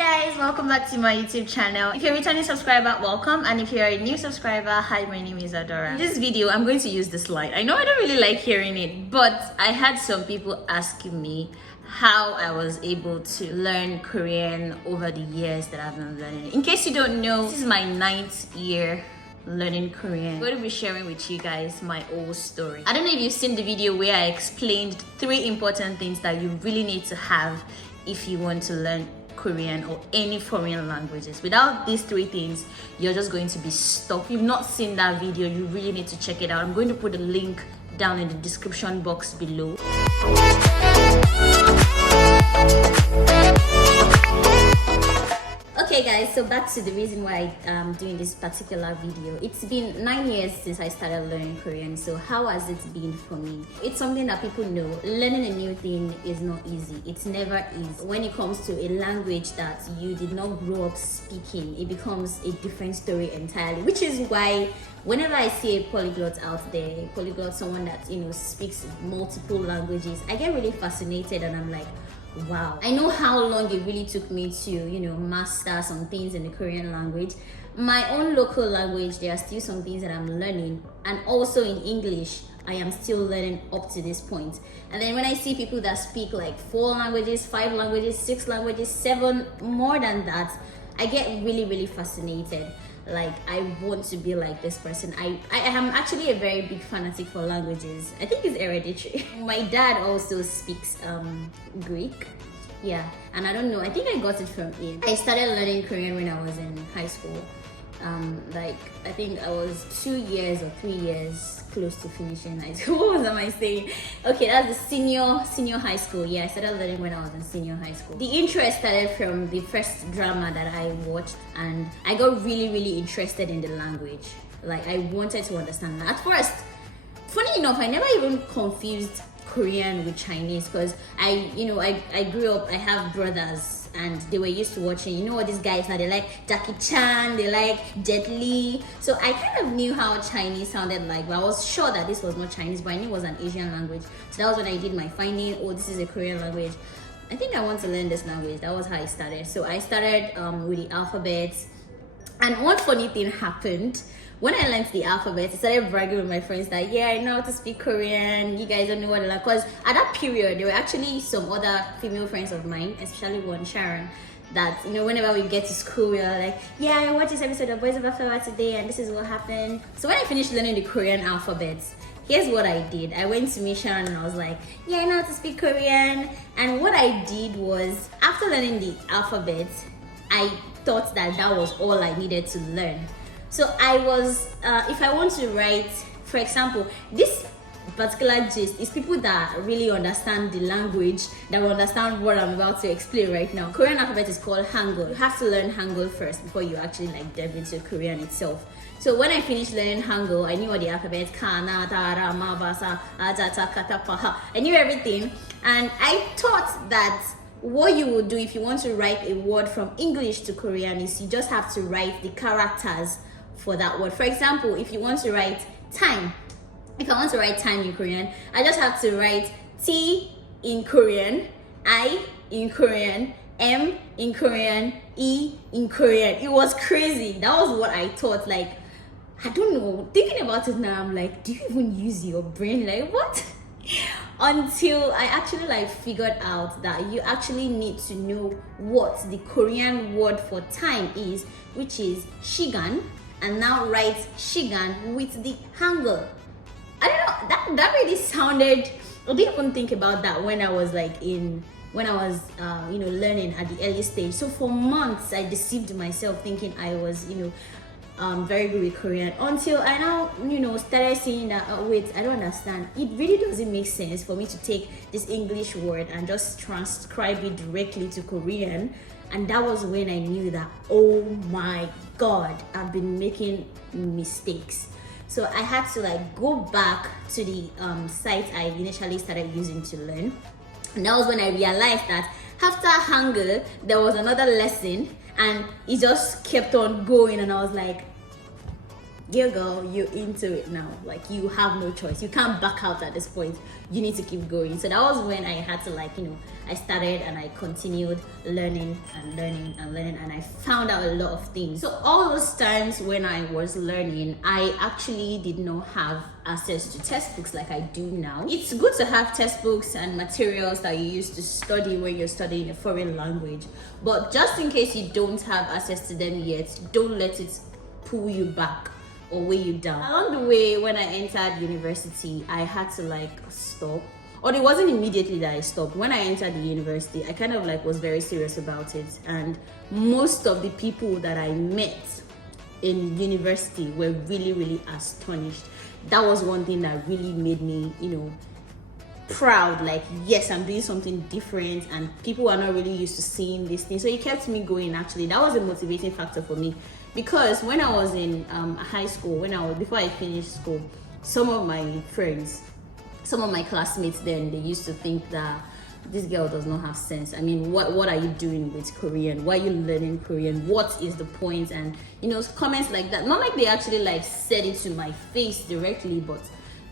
guys, welcome back to my YouTube channel. If you're a returning subscriber, welcome, and if you're a new subscriber, hi, my name is Adora. In this video, I'm going to use this line. I know I don't really like hearing it, but I had some people asking me how I was able to learn Korean over the years that I've been learning. In case you don't know, this is my 9th year learning Korean. I'm going to be sharing with you guys my whole story. I don't know if you've seen the video where I explained 3 important things that you really need to have if you want to learn Korean or any foreign languages. Without these 3 things, you're just going to be stuck. If you've not seen that video, you really need to check it out. I'm going to put a link down in the description box below. Okay guys, so back to the reason why I'm doing this particular video. It's been 9 years since I started learning Korean. So how has it been for me? It's something that people know. Learning a new thing is not easy. It's never easy. When it comes to a language that you did not grow up speaking, it becomes a different story entirely, which is why whenever I see a polyglot out there, a polyglot, someone that speaks multiple languages, I get really fascinated and I'm like, wow. I know how long it really took me to master some things in the Korean language. My own local language, there are still some things that I'm learning, and also in English I am still learning up to this point. And then when I see people that speak like 4 languages, 5 languages, 6 languages, 7, more than that, I get really fascinated. Like, I want to be like this person. I am actually a very big fanatic for languages. I think it's hereditary. My dad also speaks Greek. Yeah, and I don't know, I think I got it from him. I started learning Korean when I was in high school. I think I was 2 years or 3 years close to finishing high school. What am I saying? Okay, that's the senior high school. Yeah, I started learning when I was in senior high school. The interest started from the first drama that I watched, and I got really interested in the language. Like, I wanted to understand that. At first, funny enough, I never even confused Korean with Chinese, because I grew up, I have brothers and they were used to watching, what these guys now, they like Jackie Chan, they like Jet Li, so I kind of knew how Chinese sounded like, but I was sure that this was not Chinese, but I knew it was an Asian language. So that was when I did my finding, oh, this is a Korean language, I think I want to learn this language. That was how I started. So I started with the alphabet, and one funny thing happened. When I learned the alphabet, I started bragging with my friends that, yeah, I know how to speak Korean. You guys don't know what I like. Because at that period, there were actually some other female friends of mine, especially one, Sharon, that, whenever we get to school, we are like, yeah, I watched this episode of Boys of Afterward today, and this is what happened. So when I finished learning the Korean alphabet, here's what I did. I went to meet Sharon and I was like, yeah, I know how to speak Korean. And what I did was, after learning the alphabet, I thought that that was all I needed to learn. So I was, if I want to write, for example, this particular gist is people that really understand the language, that will understand what I'm about to explain right now. Korean alphabet is called Hangul. You have to learn Hangul first before you actually delve into Korean itself. So when I finished learning Hangul, I knew all the alphabet, kana, tara, ma, basa, ajata, kata, paha. I knew everything, and I thought that what you would do if you want to write a word from English to Korean is you just have to write the characters for that word. For example, if you want to write time, if I want to write time in Korean, I just have to write T in Korean, I in Korean, M in Korean, E in Korean. It was crazy. That was what I thought. Like, I don't know, thinking about it now, I'm like, do you even use your brain? Like, what? Until I actually figured out that you actually need to know what the Korean word for time is, which is shigan, and now write shigan with the Hangul. I don't know, that really sounded, I didn't even think about that when I was learning at the early stage. So for months I deceived myself thinking I was very good with Korean, until I now started seeing that, oh wait, I don't understand. It really doesn't make sense for me to take this English word and just transcribe it directly to Korean. And that was when I knew that, oh my god, I've been making mistakes. So I had to go back to the site I initially started using to learn. And that was when I realized that after Hangul, there was another lesson, and it just kept on going. And I was like, yeah, girl, you're into it now. Like, you have no choice. You can't back out at this point. You need to keep going. So that was when I had to, like, I started and I continued learning and learning and learning, and I found out a lot of things. So all those times when I was learning, I actually did not have access to textbooks like I do now. It's good to have textbooks and materials that you use to study when you're studying a foreign language, but just in case you don't have access to them yet, don't let it pull you back or weigh you down. Along the way, when I entered university, I had to like stop. Or it wasn't immediately that I stopped. When I entered the university, I kind of like was very serious about it. And most of the people that I met in university were really, really astonished. That was one thing that really made me, proud. Like, yes, I'm doing something different and people are not really used to seeing this thing. So it kept me going. Actually, that was a motivating factor for me, because when I was in high school, before I finished school, some of my friends, some of my classmates then, they used to think that this girl does not have sense. I mean, what are you doing with Korean? Why are you learning Korean? What is the point? And comments like that. Not like they actually like said it to my face directly, but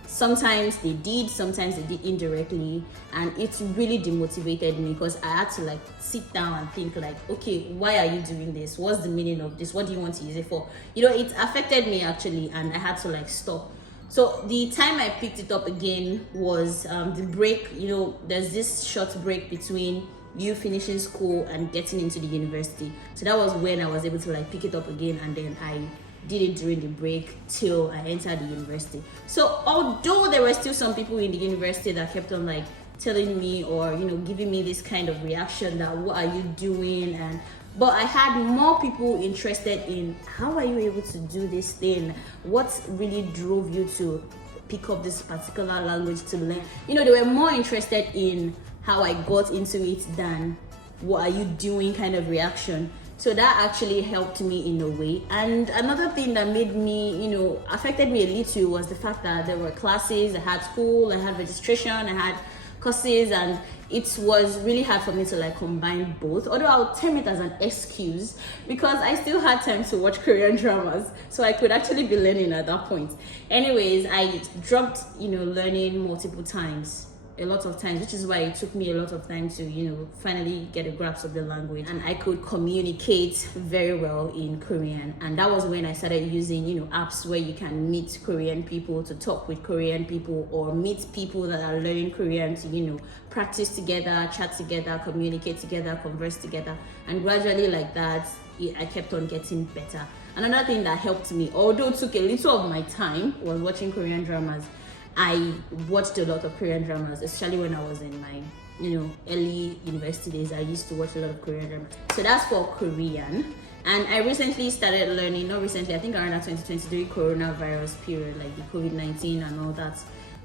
sometimes they did, sometimes they did indirectly, and it really demotivated me, because I had to like sit down and think like, okay, why are you doing this? What's the meaning of this? What do you want to use it for? It affected me actually, and I had to like stop. So the time I picked it up again was the break. There's this short break between you finishing school and getting into the university. So that was when I was able to like pick it up again, and then I did it during the break till I entered the university. So although there were still some people in the university that kept on like telling me or giving me this kind of reaction that what are you doing, but I had more people interested in how are you able to do this thing, what really drove you to pick up this particular language to learn. They were more interested in how I got into it than what are you doing kind of reaction. So that actually helped me in a way. And another thing that made me, affected me a little was the fact that there were classes, I had school, I had registration, I had courses, and it was really hard for me to like combine both. Although I'll term it as an excuse, because I still had time to watch Korean dramas, so I could actually be learning at that point. Anyways, I dropped, learning multiple times. A lot of times, which is why it took me a lot of time to finally get a grasp of the language, and I could communicate very well in Korean. And that was when I started using apps where you can meet Korean people, to talk with Korean people, or meet people that are learning Korean to practice together, chat together, communicate together, converse together. And gradually like that, I kept on getting better. Another thing that helped me, although it took a little of my time, was watching Korean dramas. I watched a lot of Korean dramas, especially when I was in my, early university days. I used to watch a lot of Korean dramas. So that's for Korean. And I recently started learning, not recently, I think around that 2020 coronavirus period, like the COVID-19 and all that.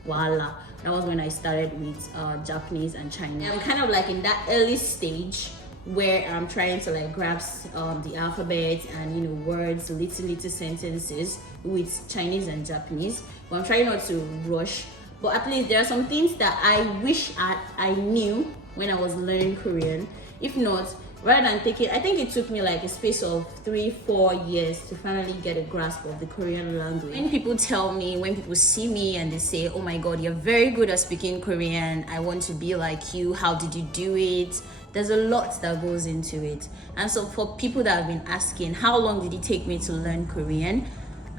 Voila. That was when I started with Japanese and Chinese. I'm kind of like in that early stage where I'm trying to like grasp the alphabet and words, little sentences with Chinese and Japanese. But I'm trying not to rush. But at least there are some things that I wish I knew when I was learning Korean. If not, rather than I think it took me like a space of 3-4 years to finally get a grasp of the Korean language. When people see me and they say, oh my God, you're very good at speaking Korean, I want to be like you, how did you do it? There's a lot that goes into it. And so for people that have been asking, how long did it take me to learn Korean?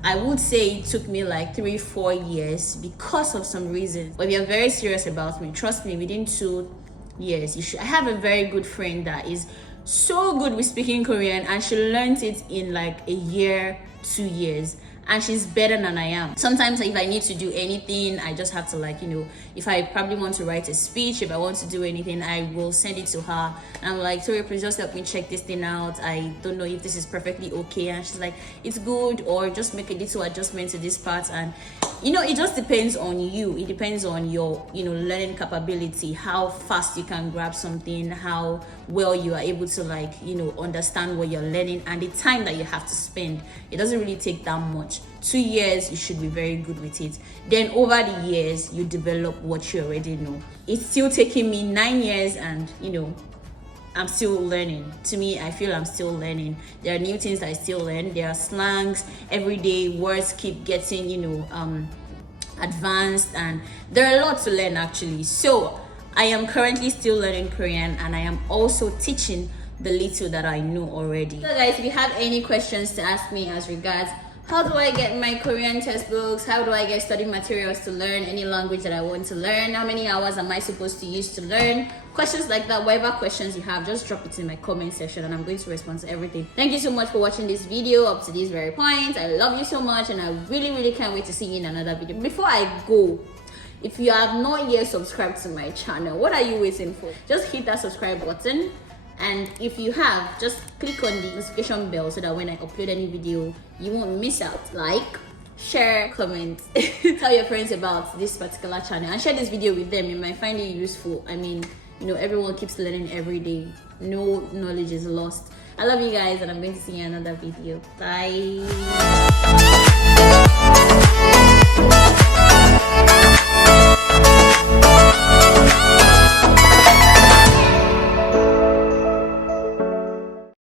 I would say it took me like 3-4 years because of some reasons. But if you're very serious about me, trust me, within 2 years, you should. I have a very good friend that is so good with speaking Korean, and she learned it in like a year, 2 years. And she's better than I am. Sometimes if I need to do anything, I just have to like, if I probably want to write a speech, if I want to do anything, I will send it to her. And I'm like, sorry, please just help me check this thing out. I don't know if this is perfectly okay. And she's like, it's good, or just make a little adjustment to this part. And it just depends on you. It depends on your, learning capability, how fast you can grab something, how well you are able to like, understand what you're learning, and the time that you have to spend. It doesn't really take that much. 2 years, you should be very good with it. Then over the years, you develop what you already know. It's still taking me 9 years and, I'm still learning. To me, I feel I'm still learning. There are new things I still learn. There are slangs, everyday words keep getting, advanced, and there are a lot to learn actually. So I am currently still learning Korean, and I am also teaching the little that I know already. So guys, if you have any questions to ask me as regards how do I get my Korean textbooks, how do I get study materials to learn any language that I want to learn, how many hours am I supposed to use to learn, questions like that, whatever questions you have, just drop it in my comment section and I'm going to respond to everything. Thank you so much for watching this video up to this very point. I love you so much, and I really can't wait to see you in another video. Before I go, if you have not yet subscribed to my channel, what are you waiting for? Just hit that subscribe button, and if you have, just click on the notification bell so that when I upload any video you won't miss out. Like, share, comment, tell your friends about this particular channel and share this video with them. You might find it useful. I mean, everyone keeps learning every day. No knowledge is lost. I love you guys, and I'm going to see you in another video. Bye.